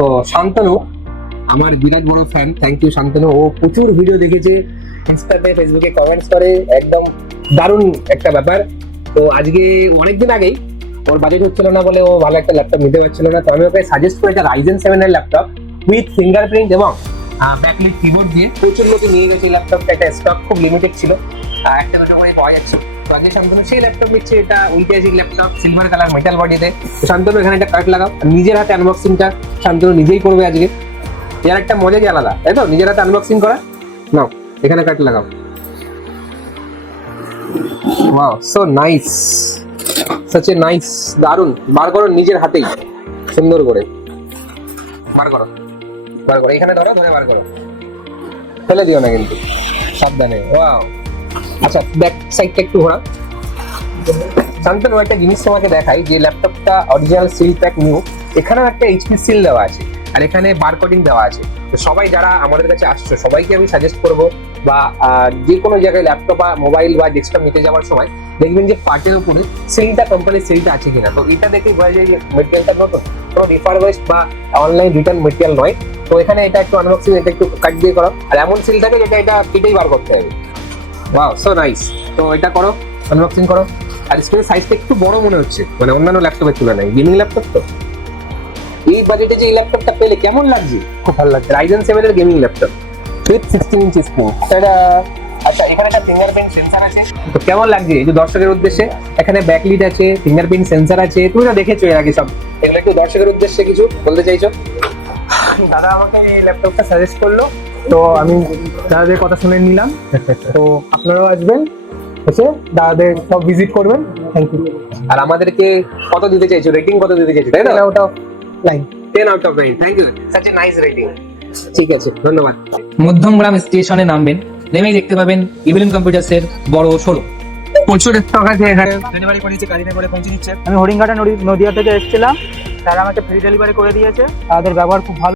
তো শান্তনু আমার বিরাট বড় ফ্যান, থ্যাংক ইউ শান্তনু। ও প্রচুর ভিডিও দেখেছে, ইনস্টাতে ফেসবুকে কমেন্টস করে, একদম দারুণ একটা ব্যাপার। তো আজকে অনেকদিন আগেই ওর বাজেট হচ্ছিল না বলে ও ভালো একটা ল্যাপটপ নিতে পারছিল না, তো আমি ওকে সাজেস্ট করেছি Ryzen 7 এর ল্যাপটপ উইথ ফিঙ্গারপ্রিন্ট এবং ব্যাকলিট কিবোর্ড দিয়ে। প্রচুর লোকে নিয়ে গেছে এই ল্যাপটপটা, একটা স্টক খুব লিমিটেড ছিল, একটা দুটো করে পাওয়া যাচ্ছে। তো আজকে শান্তনু সেই ল্যাপটপ নিচ্ছে, এটা ঐতিহাসিক ল্যাপটপ, সিলভার কালার মেটাল বডিতে। তো শান্তনু এখানে একটা কার্ড লাগাও, নিজের হাতে আনবক্সিংটা শান্তনু নিজেই করবে আজকে। এর একটা মজাই আলাদা, তাই তো? নিজের হাতে আনবক্সিং করা। নাও এখানে কার্ড লাগাও। Wow, so nice, such a nice, দারুন। বার করো নিজের হাতেই, সুন্দর করে বার করো, বার করো, এখানে ধরো, ধরে বার করো, ফেলে দিও না কিন্তু, সাবধানে। ওয়াও, আচ্ছা ব্যাক সাইডটা একটু ঘোরা। শান্তনু একটা জিনিস তোমাকে দেখাই, যে ল্যাপটপটা অরিজিনাল সিল প্যাক নিউ, এখানেও একটা এইচপি সিল দেওয়া আছে আর এখানে বারকোডিং দেওয়া আছে। তো সবাই যারা আমাদের কাছে আসছো সবাইকে আমি সাজেস্ট করবো, বা যে কোনো জায়গায় ল্যাপটপ বা মোবাইল বা ডেস্কটপ নিতে যাওয়ার সময় দেখবেন যে পার্টের উপরে সিলটা, কোম্পানির সিলটা আছে কিনা। তো এটা দেখে বোঝা যায় যে মেটেরিয়ালটা নতুন, কোনো রিফারবাইজড বা অনলাইন রিটার্ন মেটেরিয়াল নয়। তো এখানে এটা একটু আনবক্সিং, এটা একটু কাট দিয়ে করো, আর এমন সিল থাকে যেটা এটা কেটেই বার করতে হবে। Wow, so nice. তো এটা করো, আনবক্সিং করো। আর স্ক্রিনের সাইজটা একটু বড় মনে হচ্ছে, মানে অন্যান্য ল্যাপটপের তুলনায়, গেমিং ল্যাপটপ তো। এই বাজেটে যে এই ল্যাপটপটা পেলে কেমন লাগছে? খুব ভালো লাগছে। Ryzen 7 এর gaming laptop with 16 inch screen. এটা আচ্ছা, এখানে একটা ফিঙ্গারপ্রিন্ট সেন্সর আছে। তো কেমন লাগছে এই যে দর্শকের উদ্দেশ্যে? এখানে ব্যাকলিট আছে, ফিঙ্গারপ্রিন্ট সেন্সর আছে, তুমি তো দেখেছো এর আগে সব। এগুলো একটু দর্শকের উদ্দেশ্যে কিছু বলতে চাইছো? দাদা আমাকে এই ল্যাপটপটা সাজেস্ট করলো, তো আমি দাদাদের কথা শুনে নিলাম। তো আপনারাও আসবেন, এসে দাদাদের সব ভিজিট করবেন। Thank you. আর আমাদেরকে কত দিতে চাইছো, রেটিং কত দিতে চাইছো, তাই না? ওটা line 10 out of 9। Thank you, such a nice rating. ঠিক আছে, ধন্যবাদ। মধ্যমগ্রাম স্টেশনে নামবেন, নেমেই দেখতে পাবেন ইভিলিন কম্পিউটার্সের বড় শোরুম। প্রচুর স্টক আছে এখানে। ডেলিভারি করেছে, গাড়িতে করে পৌঁছে দিচ্ছে। আমি হরিণঘাটা নদিয়া থেকে এসেছিলাম, তারা আমাকে ফ্রি ডেলিভারি করে দিয়েছে। তাদের ব্যবহার খুব ভালো।